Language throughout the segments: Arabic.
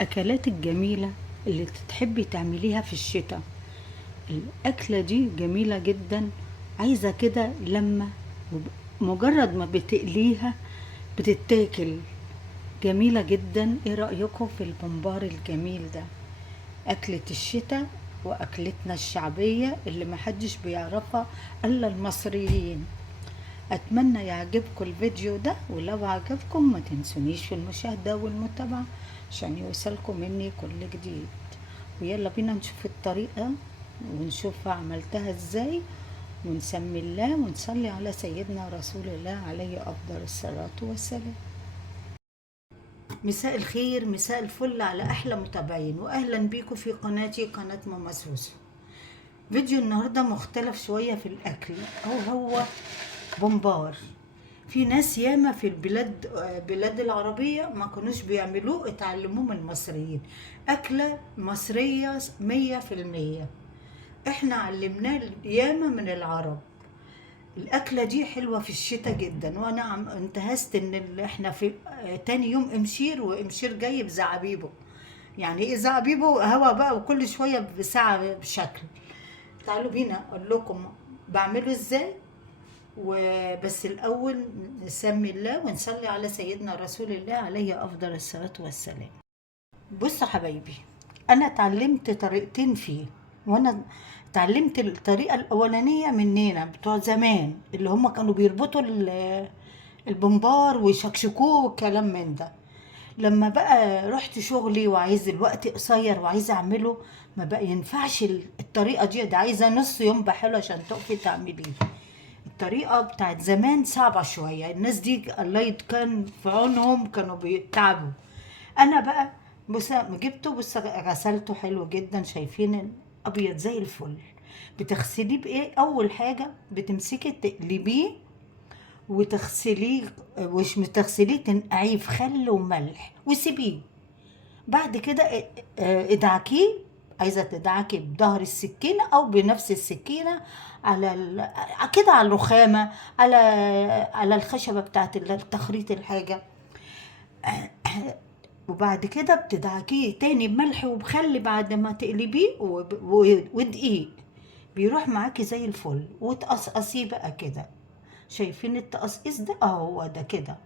الأكلات الجميلة اللي تحبي تعمليها في الشتاء. الأكلة دي جميلة جدا، عايزة كده لما مجرد ما بتقليها بتتاكل. جميلة جدا. ايه رأيكم في البمبار الجميل ده؟ أكلة الشتاء وأكلتنا الشعبية اللي محدش بيعرفها إلا المصريين. أتمنى يعجبكم الفيديو ده، ولو عجبكم ما تنسونيش في المشاهدة والمتابعة عشان يوصلكم مني كل جديد. ويلا بينا نشوف الطريقة ونشوف عملتها ازاي، ونسمي الله ونصلي على سيدنا رسول الله عليه أفضل الصلاة والسلام. مساء الخير، مساء الفل على أحلى متابعين، وأهلا بيكم في قناتي قناة ماما سوسو. فيديو النهاردة مختلف شوية في الأكل، هو بومبار. في ناس ياما في بلاد العربية ما كانوش بيعملوه، اتعلموه من المصريين. أكلة مصرية 100%. احنا علمناه ياما من العرب. الأكلة دي حلوة في الشتاء جدا، وأنا انتهزت إن احنا في تاني يوم إمشير، وإمشير جاي بزعابيبه. يعني إيه زعابيبه؟ هوا بقى، وكل شوية بساعة بشكل. تعالوا بينا أقول لكم بعمله إزاي. وبس الأول نسمي الله ونصلي على سيدنا رسول الله عليه أفضل الصلاة والسلام. بصوا حبايبي، أنا اتعلمت طريقتين فيه. وأنا اتعلمت الطريقة الأولانية مننا بتوع زمان، اللي هم كانوا بيربطوا البمبار ويشكشكوه والكلام من ده. لما بقى رحت شغلي وعايز الوقت قصير وعايزه اعمله، ما بقى ينفعش الطريقه دي. ده عايزه نص يوم بحاله عشان تقفي تعمليه. الطريقة بتاعت زمان صعبة شوية، الناس دي الله كان في عونهم، كانوا بيتعبوا. أنا بقى بص جبته، بص غسلته حلو جدا، شايفين أبيض زي الفل. بتغسليه بإيه؟ أول حاجة بتمسكي تقلبيه وتغسليه، مش تغسليه، تنقعيه في خل وملح وسيبيه. بعد كده ادعكيه. عايزه تدعكي بظهر السكينه او بنفس السكينه على كده على الرخامه، على الخشبه بتاعت التخريط الحاجه. وبعد كده بتدعكيه تاني بملح وبخل بعد ما تقلبيه ودقيق. بيروح معاكي زي الفل، وتقصقصيه بقى كده. شايفين التقصقيص ده؟ هو ده كده.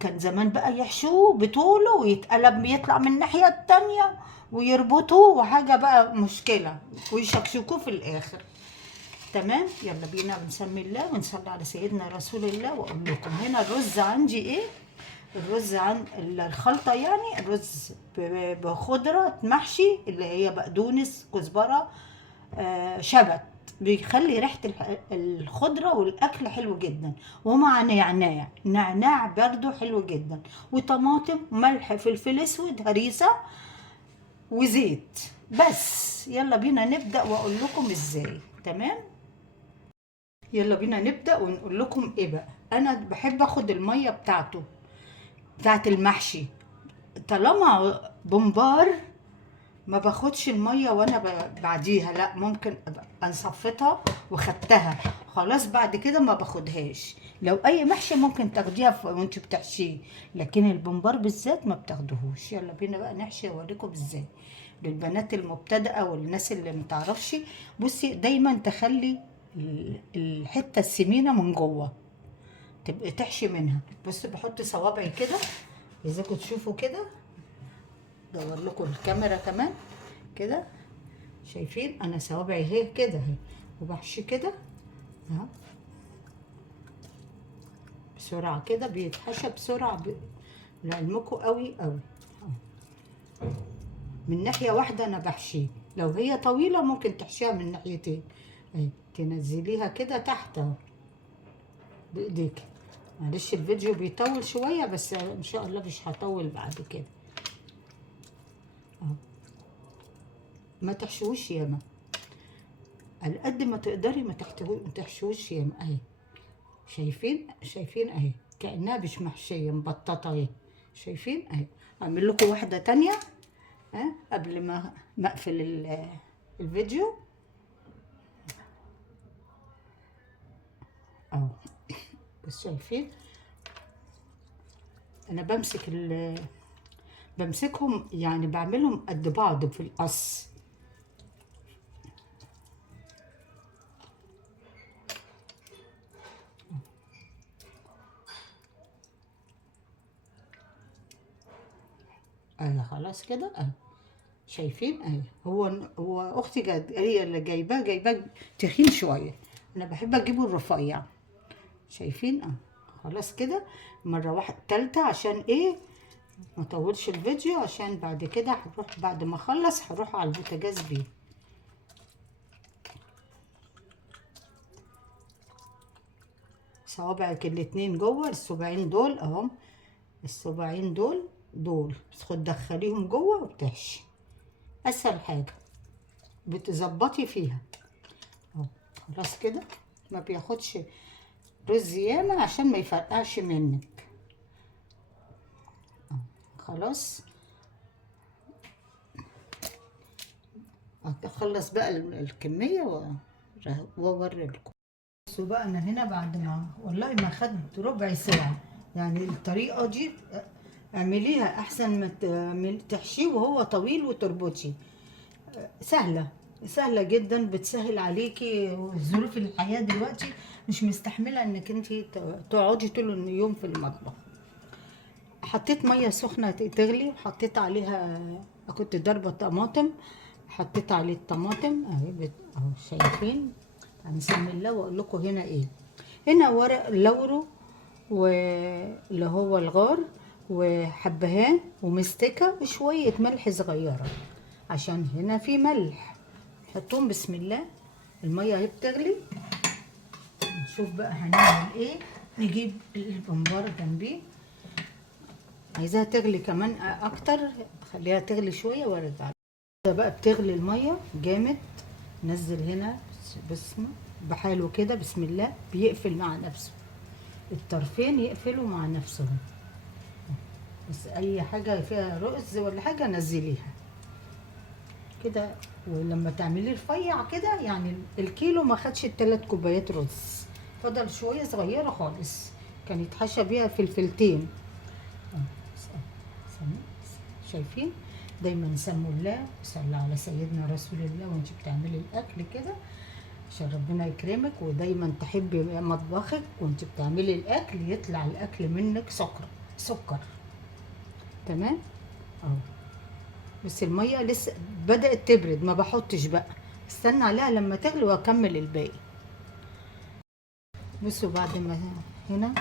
كان زمان بقى يحشوه بطوله ويتقلب يطلع من الناحية التانية ويربطوه، وحاجة بقى مشكلة، ويشكشكوه في الآخر. تمام. يلا بينا بنسمي الله ونصلي على سيدنا رسول الله. وأقول لكم هنا الرز عندي إيه. الرز عن الخلطة، يعني الرز بخضرة محشي، اللي هي بقدونس، كزبرة، شبت. بيخلي ريحة الخضرة والأكل حلو جدا. ومع نعناع برضو حلو جدا. وطماطم، ملح، فلفل اسود، هريسة، وزيت. بس يلا بينا نبدأ وأقول لكم ازاي. تمام. يلا بينا نبدأ ونقول لكم ايه بقى. انا بحب اخد المية بتاعت المحشي. طالما بمبار ما باخدش الميه وانا بعديها، لا، ممكن ابقى انصفتها وخدتها خلاص، بعد كده ما باخدهاش. لو اي محشي ممكن تاخديها وانت بتحشيه، لكن البمبار بالذات ما بتاخدهوش. يلا بينا بقى نحشي، اوريكم ازاي للبنات المبتدئه والناس اللي متعرفش. بصي، دايما تخلي الحته السمينه من جوه، تبقى تحشي منها. بصي بحط صوابعي كده، عايزاكم تشوفوا كده. دور لكم الكاميرا كمان كده. شايفين انا صوابعي اهي كده اهي، وبحشي كده اهو بسرعه كده، بيتحشى بسرعه لعلمكم قوي قوي. من ناحيه واحده انا بحشيه، لو هي طويله ممكن تحشيها من ناحيتين اهي. تنزليها كده تحت اهو بايديك. معلش الفيديو بيطول شويه، بس ان شاء الله مش هطول بعد كده اهو. ما تحشوش ياما، على قد ما تقدري ما تحشوش ياما اهي. شايفين اهي، كأنها مش محشية، مبططة اهي. شايفين اهي. اعمل لكم واحدة تانية قبل ما اقفل الفيديو اهو. بس شايفين انا بمسك بمسكهم يعني بعملهم قد بعض في القص. اهي خلاص كده اهي، شايفين اهي. هو اختي هي اللي جايباه تخين شويه، انا بحب اجيبه الرفيع. شايفين اهو. خلاص كده مره واحده تالته، عشان ايه ما اطولش الفيديو، عشان بعد كده هروح بعد ما اخلص هروح على البوتاجاز بيه. صوابعك الاتنين جوه، الصباعين دول اهم، الصباعين دول تدخليهم جوه وتحشي. اسهل حاجه بتظبطي فيها اهو. خلاص كده ما بياخدش رز ياما عشان ما يفرقعش منك اهو. خلاص اخلص بقى الكميه واوري لكم. بصوا بقى انا هنا بعد ما والله ما خدت ربع ساعه، يعني الطريقه دي اعمليها احسن ما تحشيه وهو طويل وتربطي. سهله جدا، بتسهل عليكي. ظروف الحياه دلوقتي مش مستحمله انك انت تقعدي طول اليوم في المطبخ. حطيت ميه سخنه تغلي وحطيت عليها، كنت ضاربه طماطم، حطيت عليه الطماطم اهي اهو. شايفين؟ هنسمي الله واقول لكم هنا ايه. هنا ورق لورو، واللي هو الغار، وحبهان ومستكه وشويه ملح صغيره، عشان هنا في ملح. نحطهم بسم الله. الميه اهي بتغلي، نشوف بقى هنعمل ايه. نجيب البمبار جنبيه، عايزاها تغلي كمان اكتر، خليها تغلي شويه وارجع بقى. بتغلي الميه جامد، نزل هنا بسم بحاله كده بسم الله، بيقفل مع نفسه، الطرفين يقفلوا مع نفسهم. بس اي حاجه فيها رز ولا حاجه نزليها كده. ولما تعمليه رفيع كده، يعني الكيلو ما خدش ال3 كوبايات رز، فضل شويه صغيره خالص كان يتحشى بيها فلفلتين. شايفين؟ دايما سموا الله وصلوا على سيدنا رسول الله وانت بتعملي الاكل كده، عشان ربنا يكرمك، ودايما تحبي مطبخك وانت بتعملي الاكل يطلع الاكل منك سكر. تمام اهو. بس الميه لسه بدات تبرد، ما بحطش بقى، استنى عليها لما تغلي واكمل الباقي. بصوا بعد ما هنا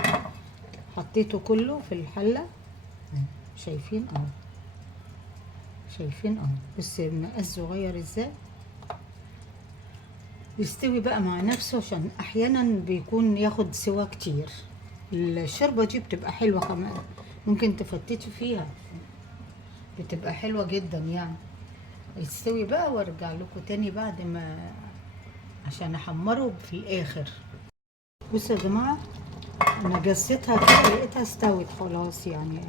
حطيته كله في الحله، شايفين اهو. شايفين اهو. بس المقاس صغير ازاي، يستوي بقى مع نفسه، عشان احيانا بيكون ياخد سوا كتير. الشوربه دي بتبقى حلوه كمان، ممكن تفتتي فيها، بتبقى حلوه جدا يعني. يستوي بقى وارجع لكم تاني بعد ما، عشان احمره في الاخر. بصوا يا جماعه، انا جسيتها كده لقيتها استوت خلاص، يعني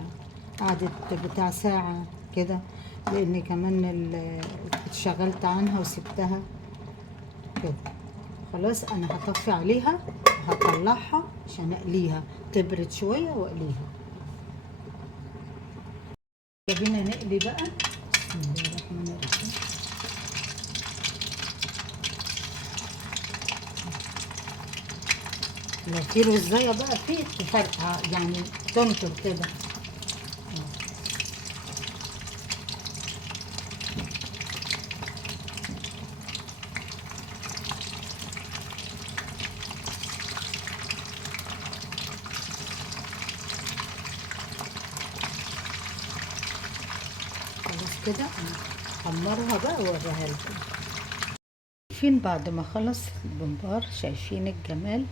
قعدت بتاع ساعه كده، لان كمان اتشغلت عنها وسبتها كده. خلاص انا هطفي عليها، هطلعها عشان اقليها تبرد شويه واقليها. جايبينا نقلي بقى. بسم الله الرحمن الرحيم. لو في رزايه بقى فيه تفرقع يعني تنطر كده. خلاص كده انا هحمرها بقى واوريها لكم. شايفين بعد ما خلص البمبار؟ شايفين الجمال؟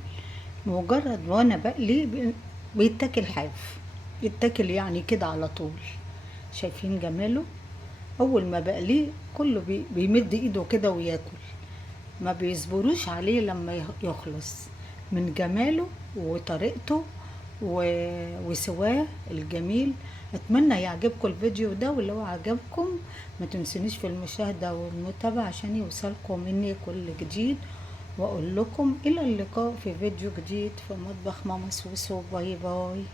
مجرد وانا بقلي بيتاكل حاف، يتاكل يعني كده على طول. شايفين جماله؟ اول ما بقليه كله بيمد ايده كده وياكل، ما بيصبروش عليه لما يخلص من جماله وطريقته وسواه الجميل. اتمنى يعجبكم الفيديو ده، ولو عجبكم ما تنسونيش في المشاهدة والمتابعة عشان يوصلكم مني كل جديد. واقول لكم الى اللقاء في فيديو جديد في مطبخ ماما سوسو. باي باي.